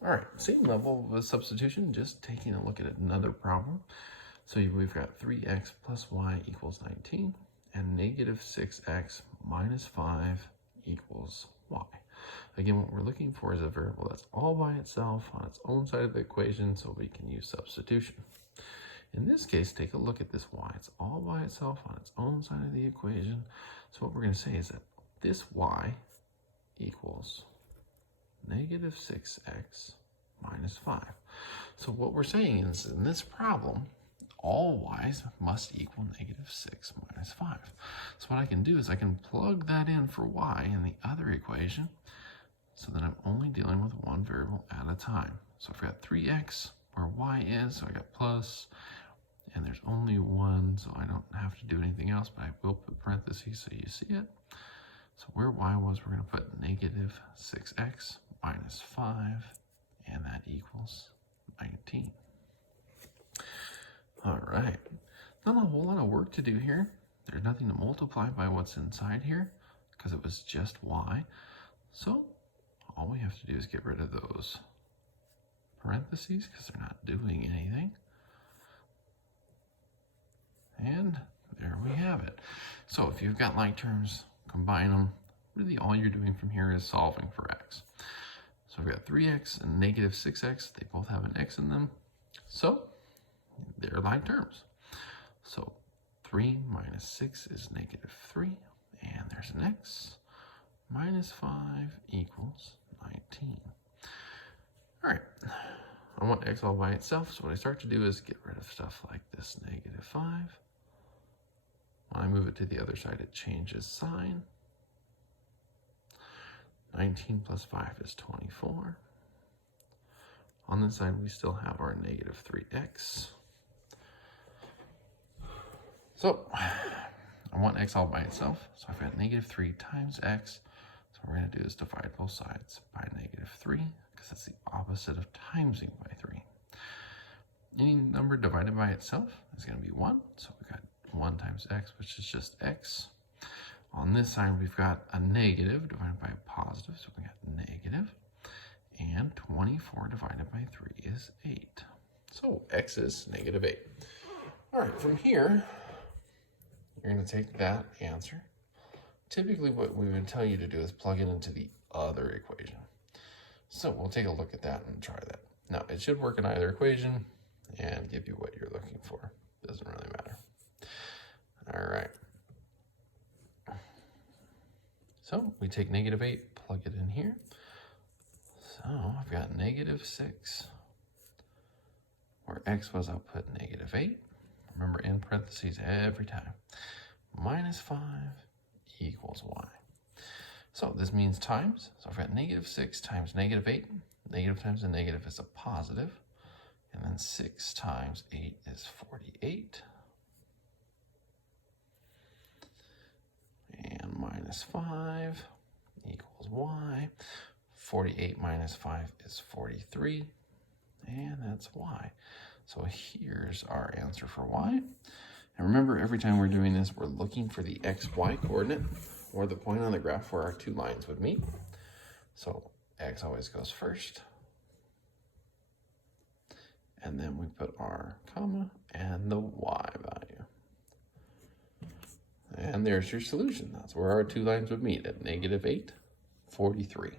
All right, same level of substitution, just taking a look at another problem. So we've got 3x plus y equals 19 and negative 6x minus 5 equals y. Again, what we're looking for is a variable that's all by itself on its own side of the equation, so we can use substitution. In this case, take a look at this y. It's all by itself on its own side of the equation. So what we're going to say is that this y equals negative 6x minus 5. So what we're saying is in this problem, all y's must equal negative 6 minus 5. So what I can do is I can plug that in for y in the other equation so that I'm only dealing with one variable at a time. So I've got 3x where y is, so I got plus, and there's only one, so I don't have to do anything else, but I will put parentheses so you see it. So where y was, we're going to put negative 6x minus 5, and that equals 19. All right, not a whole lot of work to do here. There's nothing to multiply by what's inside here because it was just y. So all we have to do is get rid of those parentheses because they're not doing anything. And there we have it. So if you've got like terms, combine them. Really all you're doing from here is solving for x. So we've got 3x and negative 6x. They both have an x in them. So they're like terms. So 3 minus 6 is negative 3. And there's an x. Minus 5 equals 19. All right. I want x all by itself. So what I start to do is get rid of stuff like this negative 5. When I move it to the other side, it changes sign. 19 plus 5 is 24. On this side, we still have our negative 3x. So I want x all by itself. So I've got negative 3 times x. So what we're going to do is divide both sides by negative 3, because that's the opposite of timesing by 3. Any number divided by itself is going to be 1. So we've got 1 times x, which is just x. On this side, we've got a negative divided by a positive, so we got negative. And 24 divided by 3 is 8. So x is negative 8. All right, from here, you're going to take that answer. Typically, what we would tell you to do is plug it into the other equation. So we'll take a look at that and try that. Now, it should work in either equation and give you what you're looking for. Doesn't really matter. All right. So we take negative 8, plug it in here. So I've got negative 6, where x was, I'll put negative 8. Remember, in parentheses every time. Minus 5 equals y. So this means times. So I've got negative 6 times negative 8. Negative times a negative is a positive. And then 6 times 8 is 48. And minus 5 equals y. 48 minus 5 is 43. And that's y. So here's our answer for y. And remember, every time we're doing this, we're looking for the xy coordinate, or the point on the graph where our two lines would meet. So x always goes first. And then we put our comma and the y value. And there's your solution. That's where our two lines would meet at negative 8, 43.